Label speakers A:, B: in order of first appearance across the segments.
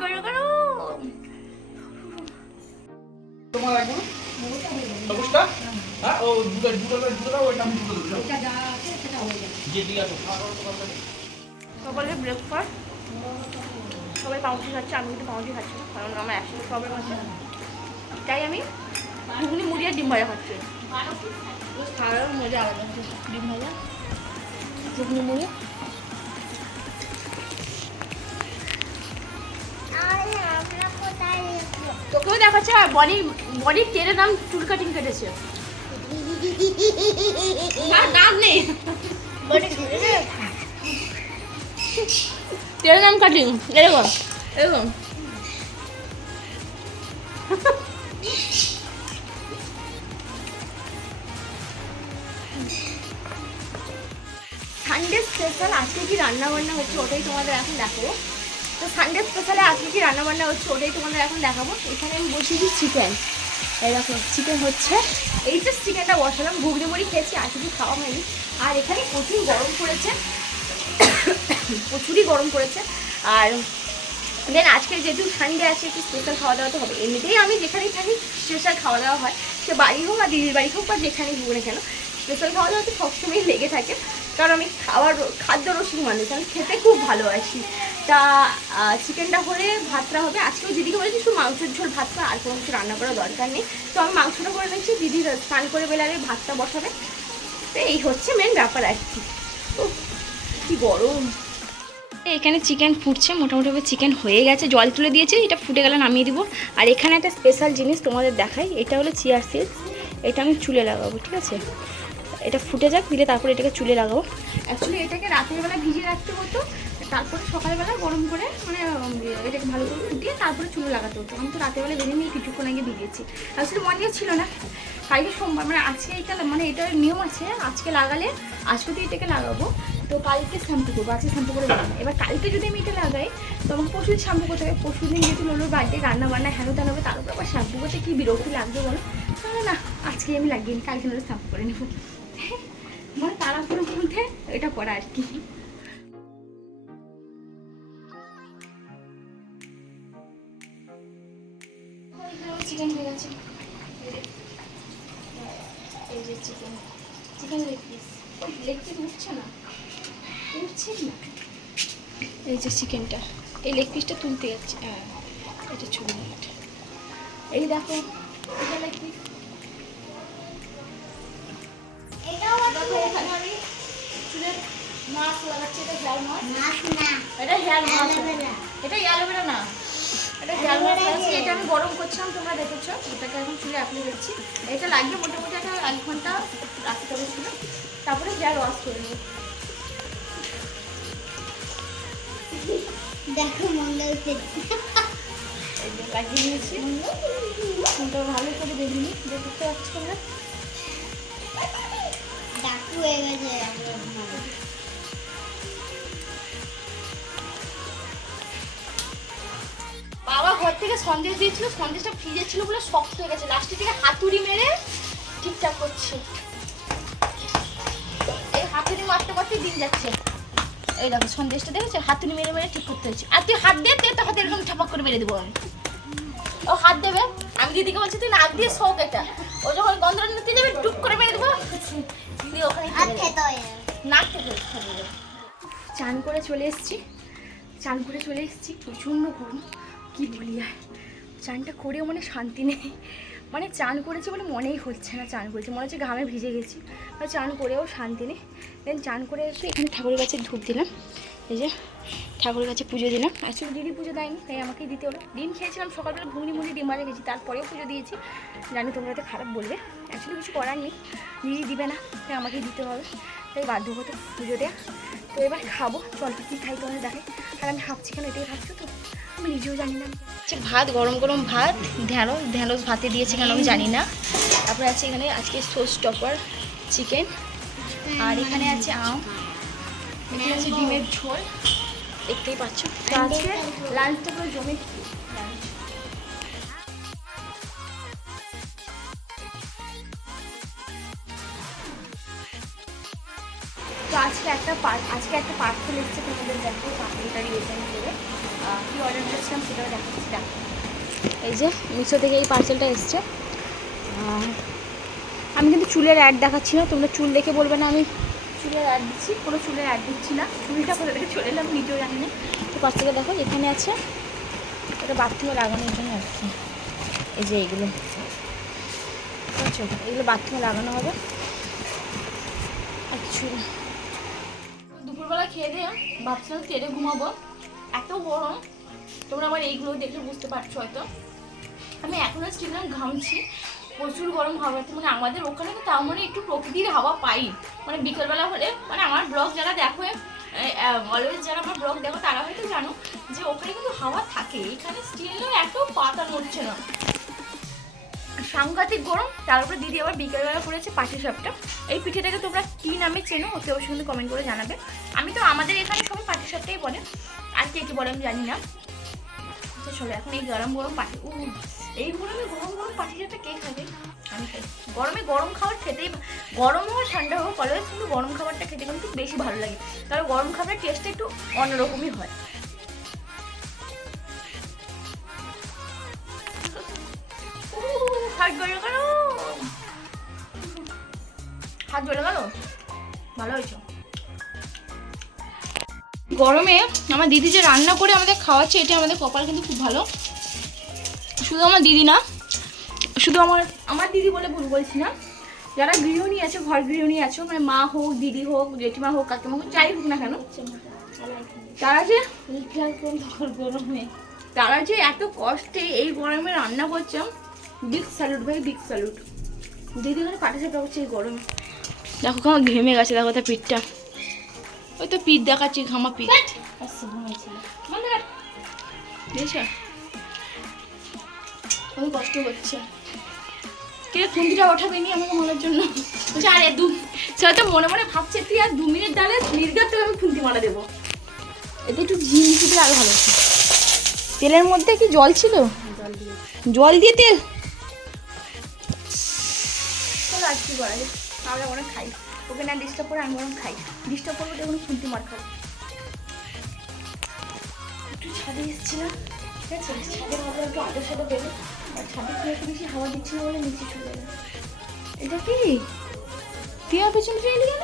A: গরম গরম
B: তোমার লাগবে সবুজটা? হ্যাঁ, ও দুটো দুটো দুটো দাও, ওইটা আমি দুটো দেবো, যাও। জি, ঠিক আছে।
A: সকালে ব্রেকফাস্ট সবাই পাউরুটি খাচ্ছে আমি কিন্তু পাউরুটি খাচ্ছি না, কারণ আমার একসাথে প্রবলেম আছে। তাই আমি ঘুগনি মুড়ি আর ডিম ভাজা খাচ্ছি। খাওয়ার মজা আলাদা। ডিম ভাজা ঘুগনি মুড়ি। তোকেও দেখাচ্ছে আর বডি বডির তেলের নাম চুল কাটিং কেটেছে। না নেই। নাম কাটিং এরকম এরকম। সানডে স্পেশাল আজকে কি রান্না বান্না হচ্ছে ওটাই তোমাদের এখন দেখাবো। তো সানডে স্পেশালে আজকে কি রান্না বান্না হচ্ছে ওটাই তোমাদের এখন দেখাবো। এখানে আমি বসিয়েছি চিকেন দেখো চিকেন হচ্ছে। এই যে চিকেনটা বসালাম ঘুগনি মুড়ি খেয়েছি, আর কিছু খাওয়া হয়নি। আর এখানে প্রচুর গরম পড়েছে। প্রচুরই গরম পড়েছে। আর দেন আজকে যেহেতু সানডে আছে, একটু স্পেশাল খাওয়া দাওয়া তো হবে। এমনিতেই আমি যেখানেই থাকি স্পেশাল খাওয়া দাওয়া হয়। সে বাড়ি হোক বা দিদির বাড়ি হোক বা যেখানেই হোক না কেন স্পেশাল খাওয়া দাওয়া তো সবসময় লেগে থাকে। কারণ আমি খাওয়ার খাদ্য রসিক মানুষ, আমি খেতে খুব ভালোবাসি। তা চিকেনটা হলে ভাতটা হবে। আজকেও দিদিকে বলেছি, শুধু মাংসের ঝোল ভাতটা আর কোনো কিছু রান্না করার দরকার নেই। তো আমি মাংসটা করে নিচ্ছি দিদি স্নান করে বেলালে ভাতটা বসাবে। তো এই হচ্ছে মেন ব্যাপার আর কি। কি গরম। এখানে চিকেন ফুটছে, মোটামুটি চিকেন হয়ে গেছে। জল তুলে দিয়েছে, এটা ফুটে গেলে নামিয়ে দিব। আর এখানে একটা স্পেশাল জিনিস তোমাদের দেখাই, এটা হলো চিয়ার সিডস এটা আমি চুলে লাগাবো, ঠিক আছে? এটা ফুটে যাক দিলে তারপরে এটাকে চুলে লাগাবো। অ্যাকচুয়ালি এটাকে রাতের বেলা ভিজিয়ে রাখতে হতো, তারপরে সকালবেলা গরম করে মানে এটাকে ভালো করে ফুটিয়ে তারপরে চুলে লাগাতে হতো। আমি তো রাতের বেলা বেরিয়ে নিয়ে কিছুক্ষণ আগে ভিজিয়েছি। অ্যাকচুয়ালি মনে ছিল না, কালকে সোমবার মানে আজকে এটা মানে এটার নিয়ম আছে, আজকে লাগালে, আজকে তো এটাকে লাগাবো। তো কালকে শ্যাম্পু করব, আজকে শ্যাম্পু করে লাগাবো। এবার কালকে যদি আমি এটা লাগাই, তো আমাকে পরশু শ্যাম্পু করতে হবে। পরশু দিন যেহেতু লোলোর বাড়িতে রান্না বান্না হেন তেন হবে, তার উপর আবার শ্যাম্পু করতে কী বিরক্তি লাগবে বলো? তাহলে না আজকে আমি লাগিয়ে নিই, কালকে নলে শ্যাম্পু করে নেব। তাড়াহুড়োর মধ্যে এটা করা আর কি। চিকেন হয়ে গেছে। এই যে chicken chicken leg piece leg piece না? না। এই যে চিকেনটা এই লেগ পিসটা তুলতে যাচ্ছে। হ্যাঁ এটা ছবি এই দেখো, এটা লেগ পিস মাছ লাগাচ্ছি এটা হেয়ার মাছ? এটা হেয়ার মাছ। এটা অ্যালোভেরা না। এটা হেয়ার মাছ লাগাচ্ছি এটা আমি গরম করছিলাম তোমরা দেখেছ। এটাকে এখন চুলে অ্যাপ্লাই করছি এটা লাগবে মোটামুটি একটা এক ঘণ্টা রাখতে হবে ছিল। তারপরে হেয়ার ওয়াশ করে নেব।
C: দেখো মঙ্গল
A: লাগিয়ে নিয়েছি। ফোনটা ভালো করে দেখিনি। দেখতে পাচ্ছ তোমরা?
C: ডাকু হয়ে গেছে। আমার
A: বাবা ঘর থেকে সন্দেশ দিয়েছিল সন্দেশটা ফ্রিজে ছিল বলে শক্ত হয়ে গেছে। লাস্টে থেকে হাতুড়ি মেরে ঠিকঠাক করছে। এই হাতুড়ি মারতে মারতে দিন যাচ্ছে। এই দেখো সন্দেশটা দেখেছ? হাতুড়ি মেরে মেরে ঠিক করতে হচ্ছে আর তুই হাত দিয়ে তুই তো হাতে এরকম ঠাপাক করে মেরে দেবো আমি। ও হাত দেবে? আমি দিদিকে বলছি তুই নাক দিয়ে শোক এটা। ও যখন গন্ধটা নিতে যাবে টুক করে মেরে দেবো। দিয়ে ওখানে। নাক থেকে চান করে চলে এসেছি। চান করে চলে এসেছি। প্রচণ্ড গরম। কি বলি আর? চানটা করেও মানে শান্তি নেই। মানে চান করেছি বলে মনেই হচ্ছে না চান করেছি, মনে হচ্ছে ঘামে ভিজে গেছি, আর চান করেও শান্তি নেই। দেন চান করে এসে এখানে ঠাকুরের কাছে ধূপ দিলাম, এই যে ঠাকুরের কাছে পুজো দিলাম। অ্যাকচুয়ালি দিদি পুজো দেয়নি, তাই আমাকেই দিতে হলো। ডিম খেয়েছিলাম সকালবেলা, ঘুগনি মুড়ি ডিম ভাজা গেছি তারপরেও পুজো দিয়েছি। জানি তোমরা তো খারাপ বলবে অ্যাকচুয়ালি কিছু করার নেই দিদি দিবে না, তাই আমাকেই দিতে হবে। তাই বাধ্য হতো পুজো দেয়া। তো এবার খাব, চল কী খাই তোমাদের দেখে আর আমি ভাবছি কেন এটাই ভাবছ? আমি নিজেও জানি না। ভাত গরম গরম ভাত ঢ্যাঁড়স ঢ্যাঁড়স ভাতে দিয়েছে কেন আমি জানি না। তারপরে আছে এখানে আজকে সোস টপার চিকেন। আর এখানে আছে আম এখানে আছে ডিমের ঝোল। দেখতেই পাচ্ছ। আজকে লাঞ্চটা পুরো জমে তো আজকে একটা আজকে একটা পার্সেল এসেছে তোমাদের দেখো পার্সেলটা রিয়েছেন করে। কি অর্ডার করেছিলাম সেটাও দেখাচ্ছি দেখো এই যে, মিশো থেকে এই পার্সেলটা এসছে। আমি কিন্তু চুলের অ্যাড দেখাচ্ছি না, তোমরা চুল দেখে বলবে না আমি চুলের অ্যাড দিচ্ছি, কোনো চুলের অ্যাড দিচ্ছি না। চুলটা কোথা থেকে চলে এলাম, নিজেও জানি না। তো পার্সেলটা দেখো, এখানে আছে। এটা বাথরুমে লাগানোর জন্য আর কি এই যে এইগুলো। বুঝছ? এগুলো বাথরুমে লাগানো হবে। আর কিছু না। দুপুরবেলা খেয়ে দিয়ে ভাবছিলাম তেরে ঘুমাবো। এত গরম, তোমরা আবার এইগুলো দেখলে বুঝতে পারছ হয়তো। আমি এখনও স্টিল ঘামছি, প্রচুর গরম হাওয়া মানে আমাদের ওখানে তো তাও মানে একটু প্রকৃতির হাওয়া পাই। মানে বিকেলবেলা হলে মানে আমার ব্লগ যারা দেখো অলওয়েজ যারা আমার ব্লগ দেখো, তারা হয়তো জানো যে ওখানে কিন্তু হাওয়া থাকে। এখানে স্টিল না এত পাতা নড়ছে না। সাংঘাতিক গরম, তার উপরে দিদি আবার বিকেলবেলা করেছে পাটি সাপটা এই পিঠেটাকে তোমরা কী নামে চেনো? ওকে অবশ্যই কিন্তু কমেন্ট করে জানাবে। আমি তো আমাদের এখানে সবাই পাটি সাপটাই বলে। আর কে কী বলে আমি জানি না। তো চলো, এখন এই গরম গরম পাটি উ এই গরমে গরম গরম পাটি সাপটা কে খাবে? আমি খাই। গরমে গরম খাবার খেতেই গরম হোক, ঠান্ডা হোক, কলেজ কিন্তু গরম খাবারটা খেতে কিন্তু বেশি ভালো লাগে। কারণ গরম খাবারের টেস্টটা একটু অন্যরকমই হয়। হাত জ্বলে গেল হাত জ্বলে গেল ভালো হয়েছে গরমে আমার দিদি যে রান্না করে আমাদের খাওয়াচ্ছে এটা আমাদের কপাল কিন্তু খুব ভালো। শুধু আমার দিদি না শুধু আমার আমার দিদি বলে ভুল বলছি না। যারা গৃহিণী আছে ঘর গৃহিণী আছে মানে মা হোক দিদি হোক জেঠিমা হোক কাকিমা হোক যাই হোক না কেন তারা যে গরমে। তারা যে এত কষ্টে এই গরমে রান্না করছে বিগ স্যালুট ভাই বিগ স্যালুট দিদি ওখানে পাটি সাপটা করছে এই গরমে। দেখো কেমন ঘেমে গেছে দেখো তার পিঠটা। ওই তো পিঠ দেখাচ্ছি ঘামা পিঠ। মানে দেখছ কষ্ট হচ্ছে। কে খুন্তিটা ওঠাবে নি আমাকে মনের জন্য? বলছে আরে দু। সে হয়তো মনে মনে ভাবছে তুই আর দু মিনিট দাঁড়ে নির্গাত তোকে আমি খুন্তি মারা দেবো। এটা একটু ঝিম ঝিপে আরও ভালো তেলের মধ্যে কি জল ছিল? জল দিয়ে তেল। করা যায় আমরা বরং খাই। ওকে না ডিস্টার্ব করে আমি বরং খাই। ডিস্টার্ব করব দেখুন খুন্তি মার খাব একটু ছাদে এসেছিলাম, ঠিক আছে? ছাদে ভাবলাম একটু আগে সাথে বেরো আর ছাদে খুব একটু বেশি হাওয়া দিচ্ছিল বলে নিচে চলে গেলাম এটা কি? আমার পেছনে এলি কেন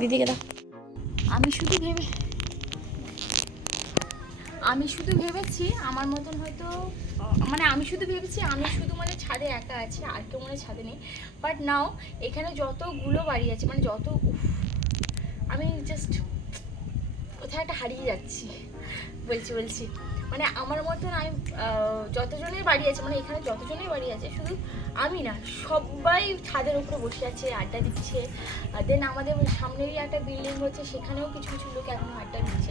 A: দিদিকে দাও। আমি শুধু ভেবে আমি শুধু ভেবেছি আমার মতন হয়তো মানে আমি শুধু ভেবেছি আমি শুধু মানে ছাদে একা আছি, আর কেউ মানে ছাদে নেই। বাট নাও এখানে যতগুলো বাড়ি আছে মানে যত আমি জাস্ট কোথায় একটা হারিয়ে যাচ্ছি, বলছি বলছি। মানে আমার মতন আমি যতজনের বাড়ি আছে মানে এখানে যতজনের বাড়ি আছে, শুধু আমি না, সবাই ছাদের উপরে বসে আছে, আড্ডা দিচ্ছে। দেন আমাদের সামনেরই একটা বিল্ডিং হচ্ছে, সেখানেও কিছু কিছু লোক এখন আড্ডা দিচ্ছে,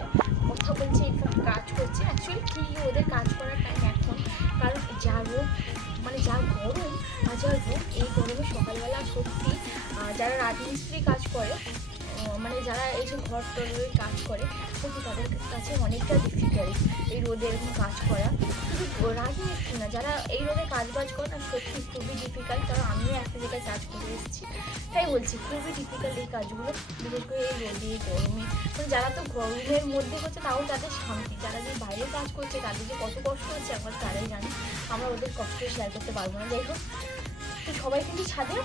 A: কথা বলছে ইনফ্যাক্ট কাজ করছে। অ্যাকচুয়ালি কি ওদের কাজ করার টাইম এখন? কারণ যা রোগ মানে যা গরম, আর যা রোগ এই গরমে সকালবেলা সত্যি যারা রাজমিস্ত্রি কাজ করে মানে যারা এই যে ঘর টরের কাজ করে, কিন্তু তাদের কাছে অনেকটা ডিফিকাল্ট এই রোদে এরকম কাজ করা। শুধু রাজমিস্ত্রি না। যারা এই রোদে কাজ বাজ করে না, সত্যি খুবই ডিফিকাল্ট কারণ আমিও একটা জায়গায় কাজ করে এসেছি। তাই বলছি, খুবই ডিফিকাল্ট এই কাজগুলো। বিশেষ করে এই রোদে গরমে। মানে যারা তো গরমের মধ্যে করছে, তাও তাদের শান্তি। যারা যে বাইরে কাজ করছে, তাদের যে কত কষ্ট হচ্ছে একবার তারাই জানে। আমরা ওদের কষ্ট শেয়ার করতে পারব না। হোক, তো সবাই কিন্তু ছাদে।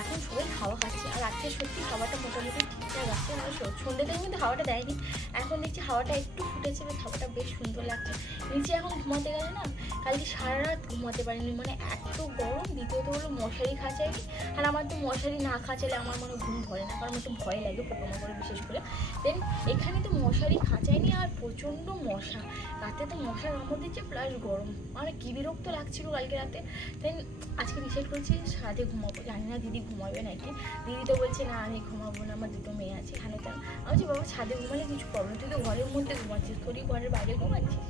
A: এখন সবাই হাওয়া খাচ্ছে। আর আজকে সত্যি হাওয়াটা মোটামুটি ঠিকঠাক আছে। মানে স- সন্ধ্যেতে কিন্তু হাওয়াটা দেয়নি। এখন দেখছি হাওয়াটা একটু ফুটেছে, বেশ হাওয়াটা বেশ সুন্দর লাগছে। নিচে এখন ঘুমাতে গেলে না, কালকে সারা রাত ঘুমাতে পারিনি। মানে এত গরম, দ্বিতীয়ত হলো মশারি খাঁচাইনি। আর আমার তো মশারি না খাঁচালে আমার মনে ঘুম ধরে না, কারণ একটু ভয় লাগে পোকামাকড়ে বিশেষ করে। দেন এখানে তো মশারি খাঁচাইনি আর প্রচণ্ড মশা। রাতে তো মশার কামড় দিচ্ছে প্লাস গরম। মানে কী বিরক্ত লাগছিল কালকে রাতে। দেন আজকে ডিসাইড করছি সারাতে ঘুমাবো। জানি না দিদি ঘুমাবে নাকি? দিদি তো বলছে, না, আমি ঘুমাবো না, আমার দুটো মেয়ে আছে এখানে তো আমি বলছি, বাবা, ছাদে ঘুমালে কিছু প্রবলেম তুই তো ঘরের মধ্যে ঘুমাচ্ছিস, তোরই ঘরের বাইরে ঘুমাচ্ছিস?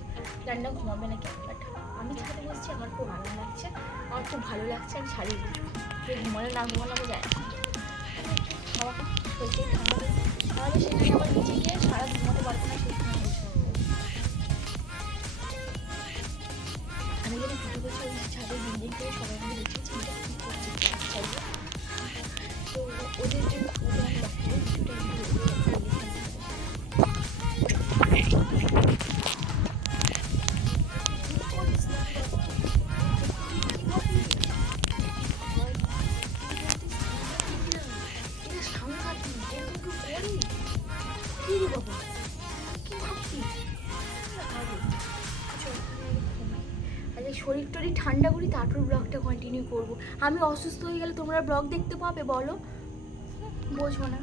A: জানি না ঘুমাবে নাকি বাট আমি ছাদে বসছি, আমার খুব আরাম লাগছে, আমার খুব ভালো লাগছে, আমি ছাড়িয়ে কিছু তুই ঘুমালে না ঘুমালে আমি যাই না। আমি যেন বিল্ডিং থেকে সবাই মিলে দেখেছি কী class চালিয়ে। তো ওদের জন্য ওদের আমি দেখাবো ভিডিওটা ঠান্ডা করি, তারপর ব্লগটা কন্টিনিউ করব। আমি অসুস্থ হয়ে গেলে তোমরা ব্লগ দেখতে পাবে, বলো? বোঝো না।